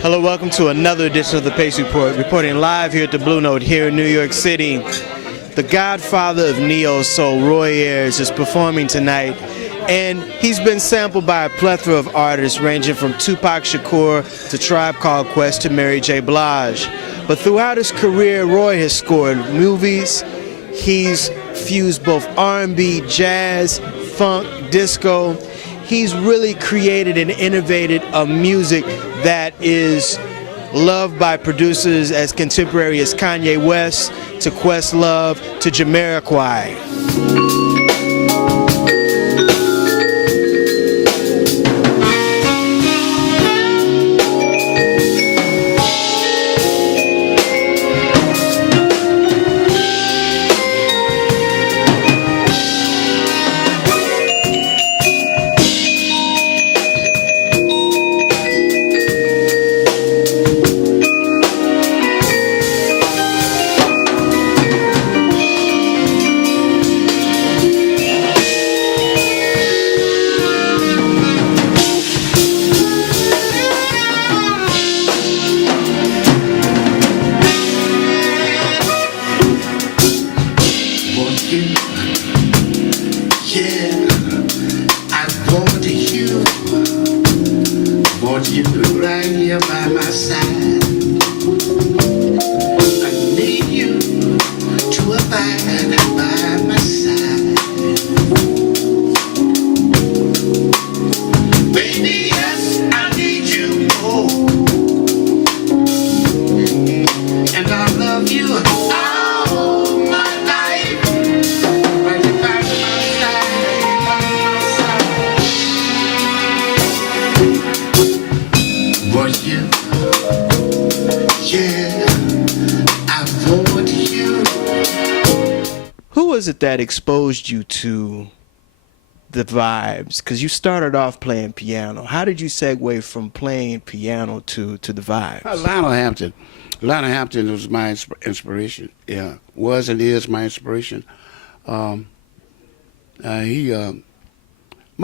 Hello, welcome to another edition of the Pace Report, reporting live here at the Blue Note here in New York City. The Godfather of Neo-Soul, Roy Ayers, is performing tonight, and he's been sampled by a plethora of artists ranging from Tupac Shakur to Tribe Called Quest to Mary J. Blige. But throughout his career, Roy has scored movies. He's fused both R&B, jazz, funk, disco. He's really created and innovated a music that is loved by producers as contemporary as Kayne West to Questlove to Jamiroquai. Who was it that exposed you to the vibes? Because you started off playing piano. How did you segue from playing piano to the vibes? Lionel Hampton. Lionel Hampton was my inspiration. Yeah, was and is my inspiration. My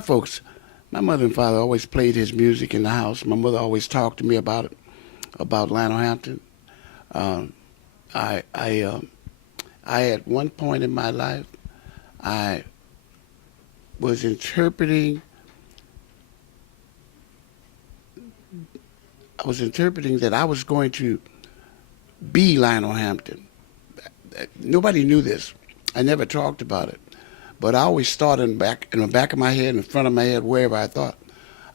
folks, my mother and father always played his music in the house. My mother always talked to me about it, about Lionel Hampton. I at one point in my life, I was interpreting that I was going to be Lionel Hampton. Nobody knew this. I never talked about it. But I always thought in the back of my head, in the front of my head, wherever I thought,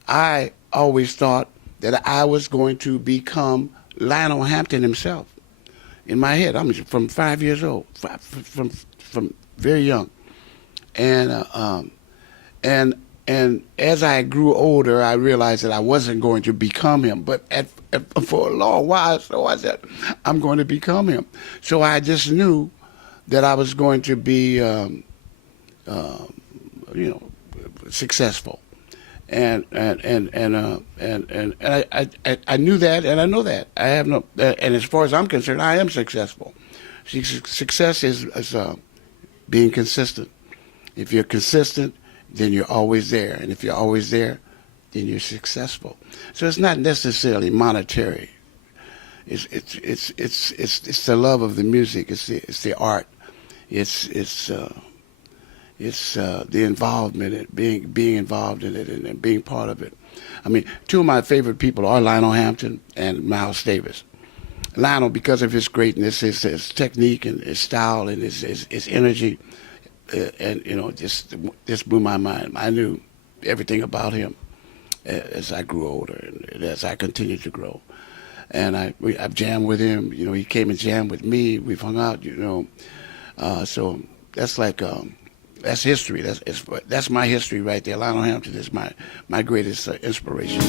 I always thought that I was going to become Lionel Hampton himself. In my head, I'm from 5 years old, from very young, and as I grew older, I realized that I wasn't going to become him. But for a long while, so I said, I'm going to become him. So I just knew that I was going to be, successful. And I knew that, and I know that. I have no, and as far as I'm concerned, I am successful. Success is being consistent. If you're consistent, then you're always there, and if you're always there, then you're successful. So it's not necessarily monetary. It's the love of the music. It's the art. It's the involvement, being involved in it and being part of it. I mean, two of my favorite people are Lionel Hampton and Miles Davis. Lionel, because of his greatness, his technique and his style and his energy, just blew my mind. I knew everything about him as I grew older and as I continued to grow. And I've jammed with him. You know, he came and jammed with me. We've hung out. So that's like. That's history. That's my history right there. Lionel Hampton is my greatest inspiration.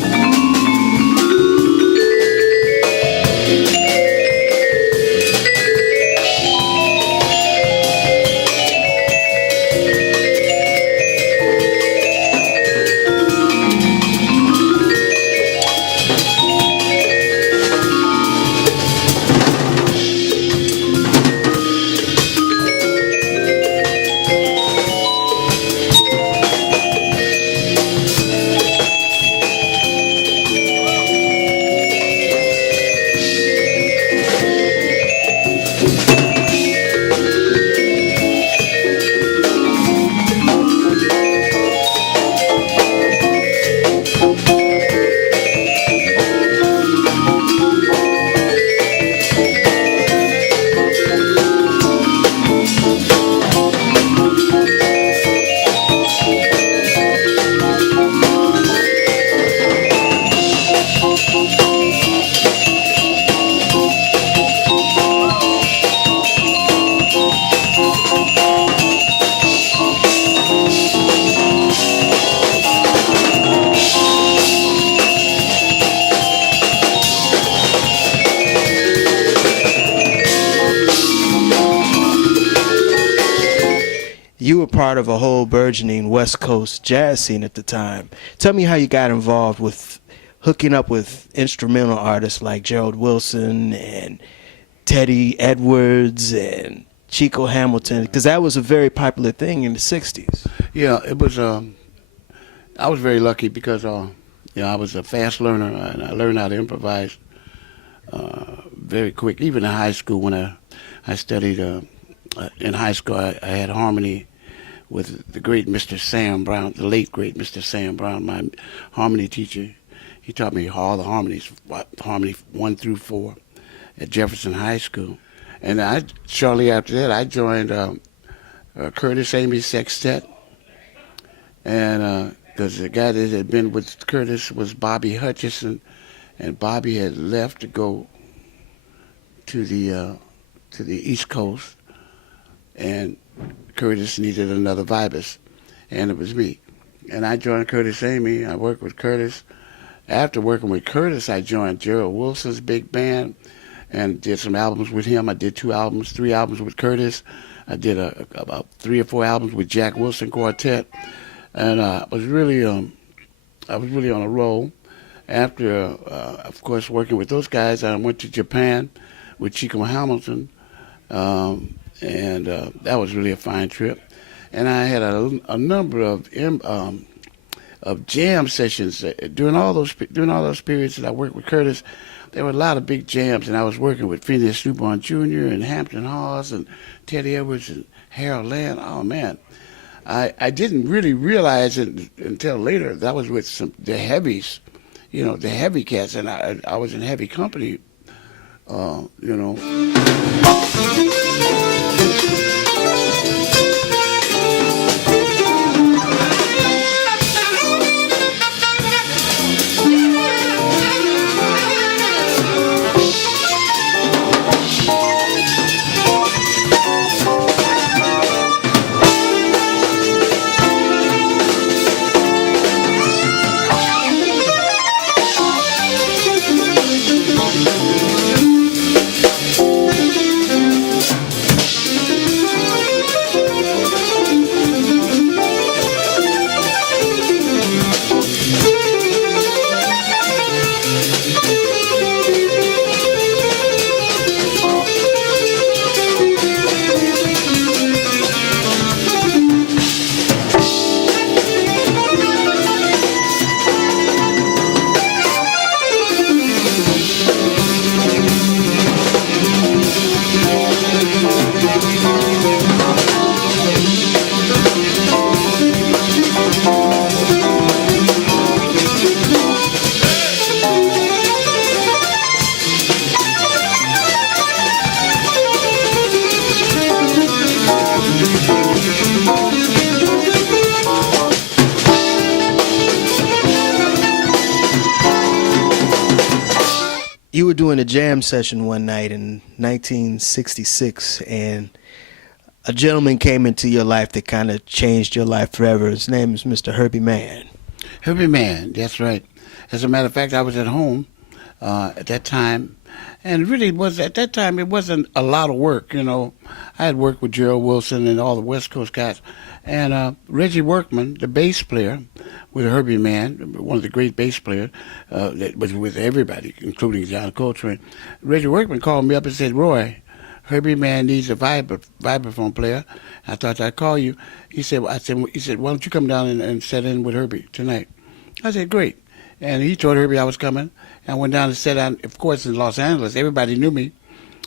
part of a whole burgeoning West Coast jazz scene at the time. Tell me how you got involved with hooking up with instrumental artists like Gerald Wilson and Teddy Edwards and Chico Hamilton, because that was a very popular thing in the 60s. Yeah, it was. I was very lucky because I was a fast learner and I learned how to improvise very quick. Even in high school, when I studied in high school, I had harmony with the great Mr. Sam Brown, the late great Mr. Sam Brown, my harmony teacher. He taught me all the harmonies, harmony 1 through 4, at Jefferson High School. And shortly after that, I joined Curtis Amy's Sextet, and because the guy that had been with Curtis was Bobby Hutcherson, and Bobby had left to go to the East Coast, and Curtis needed another vibist, and it was me. And I joined Curtis Amy. I worked with Curtis. After working with Curtis, I joined Gerald Wilson's big band and did some albums with him. I did 3 albums with Curtis. I did about 3 or 4 albums with Jack Wilson Quartet, and I was really on a roll. After, of course, working with those guys, I went to Japan with Chico Hamilton, and that was really a fine trip. And I had a number of jam sessions during all those periods that I worked with Curtis. There were a lot of big jams, and I was working with Phineas Newborn Jr. and Hampton Hawes and Teddy Edwards and Harold Land. Oh man, I didn't really realize it until later. That was with the heavies, the heavy cats, and I was in heavy company, You were doing a jam session one night in 1966, and a gentleman came into your life that kind of changed your life forever. His name is Mr. Herbie Mann. Herbie Mann, that's right. As a matter of fact, I was at home at that time, and really at that time it wasn't a lot of work. I had worked with Gerald Wilson and all the West Coast guys, and Reggie Workman, the bass player, with Herbie Mann, one of the great bass players, that was with everybody, including John Coltrane. Reggie Workman called me up and said, "Roy, Herbie Mann needs a vibraphone player. I thought I'd call you." He said, "Why don't you come down and set in with Herbie tonight?" I said, "Great." And he told Herbie I was coming. I went down and sat down, of course, in Los Angeles. Everybody knew me.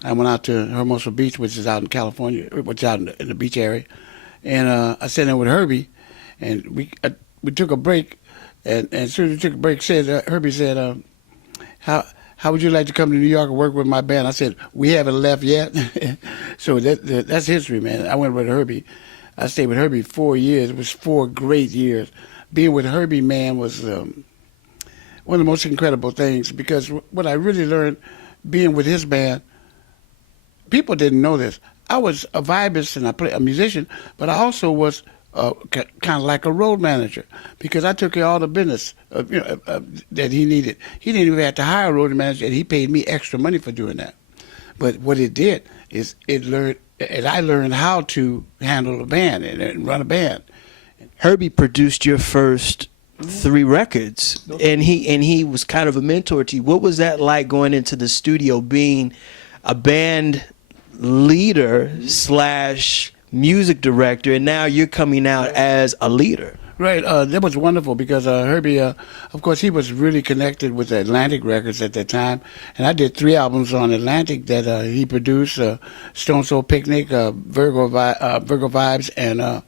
I went out to Hermosa Beach, which is out in California, which is out in the beach area. And I sat in with Herbie, and we took a break. And as soon as we took a break, Herbie said, how would you like to come to New York and work with my band? I said, "We haven't left yet." So that's history, man. I went with Herbie. I stayed with Herbie 4 years. It was 4 great years. Being with Herbie, man, was one of the most incredible things, because what I really learned being with his band, people didn't know this. I was a vibist and a musician, but I also was kind of like a road manager, because I took care of all the business that he needed. He didn't even have to hire a road manager, and he paid me extra money for doing that. But what it did is it as I learned how to handle a band and run a band. Herbie produced your first 3 records, and he was kind of a mentor to you. What was that like going into the studio, being a band leader slash music director, and now you're coming out as a leader? Right, that was wonderful because Herbie, of course, he was really connected with Atlantic Records at that time, and I did 3 albums on Atlantic that he produced: Stone Soul Picnic, Virgo Vibes, and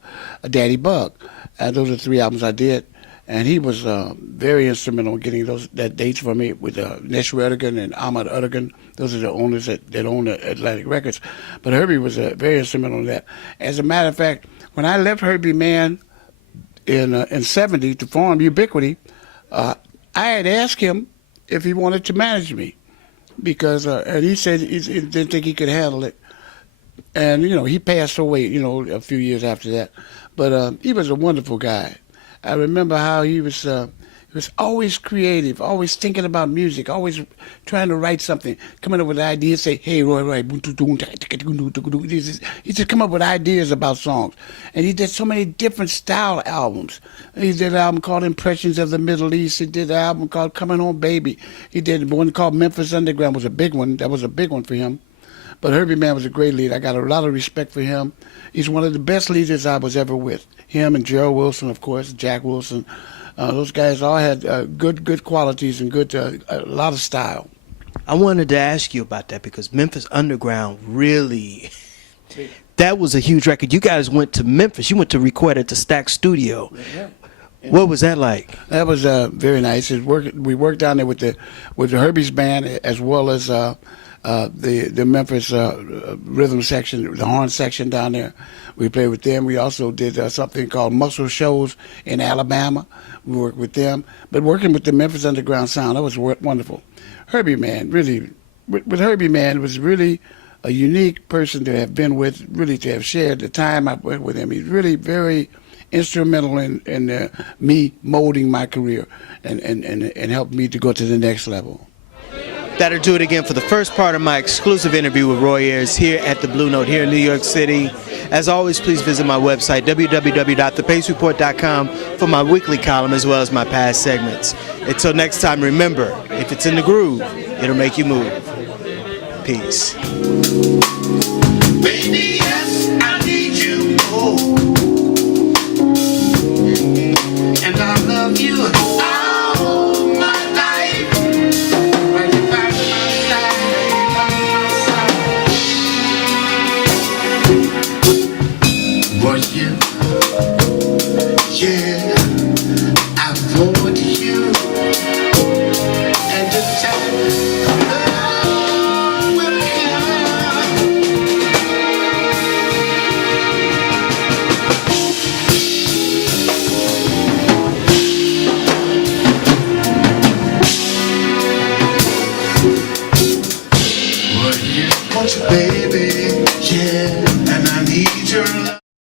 Daddy Bug. Those are 3 albums I did, and he was very instrumental in getting that dates for me with Nesh Redigan and Ahmad Udigan. Those are the owners that own Atlantic Records. But Herbie was very instrumental in that. As a matter of fact, when I left Herbie Mann in '70 to form Ubiquity, I had asked him if he wanted to manage me because, and he said he didn't think he could handle it. And he passed away, a few years after that. But he was a wonderful guy. I remember how he was always creative, always thinking about music, always trying to write something, coming up with ideas, say, hey, Roy, he just come up with ideas about songs. And he did so many different style albums. He did an album called Impressions of the Middle East. He did an album called Coming Home Baby. He did one called Memphis Underground, was a big one. That was a big one for him. But Herbie Mann was a great leader. I got a lot of respect for him. He's one of the best leaders I was ever with. Him and Gerald Wilson, of course, Jack Wilson. Those guys all had good qualities and a lot of style. I wanted to ask you about that because Memphis Underground really, that was a huge record. You guys went to Memphis. You went to record at the Stack Studio. Yeah. What was that like? That was very nice. We worked down there with the Herbie's band as well as the Memphis rhythm section, the horn section down there. We played with them. We also did something called Muscle Shows in Alabama. We worked with them. But working with the Memphis Underground sound, that was wonderful. Herbie Mann, really, with Herbie Mann, was really a unique person to have been with, really to have shared the time I went with him. He's really very instrumental in me molding my career and helped me to go to the next level. That'll do it again for the first part of my exclusive interview with Roy Ayers here at the Blue Note here in New York City. As always, please visit my website, www.thepacereport.com, for my weekly column as well as my past segments. Until next time, remember, if it's in the groove, it'll make you move. Peace. Baby, yes, I need you more. And I love you all my life. Right by my side. Want you? Yeah, I want you. And the time love will come. Want you, baby, yeah.